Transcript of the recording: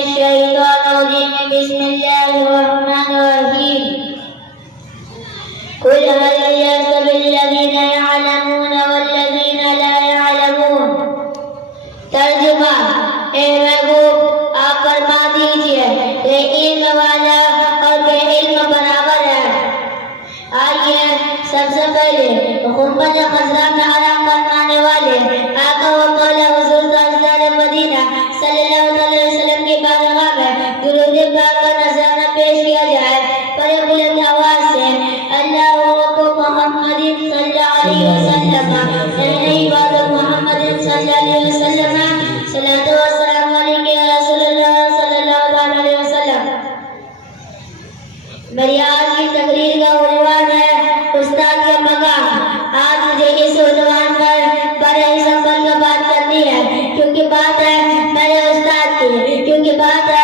الشيطان الرجيم بسم الله الرحمن الرحيم قل هل يستوي الذين يعلمون والذين لا يعلمون ترجمہ اے محبوب آپ فرما دیجئے کہ علم والا اور بے علم برابر ہے۔ آئیے سب سے پہلے غربت خضرا میں آرام فرمانے والے آقا و مولا حضور تاجدار مدینہ صلی اللہ علیہ وسلم کی بارگاہ میں درود پاک کا نذرانہ پیش کیا جائے۔ بڑے بلند آواز سے اللہم محمد صلی اللہ علیہ وسلم اے عباد محمد صلی اللہ علیہ وسلم صلاۃ و سلام علیک یا رسول اللہ صلی اللہ علیہ وسلم۔ میری آج کی تقریر کا عنوان ہے استاد کا مقام۔ آج مجھے اس عنوان پر بڑے سنبھل کر بات کرنی ہے کیونکہ بات ہے میرے استاد کی، کیونکہ بات ہے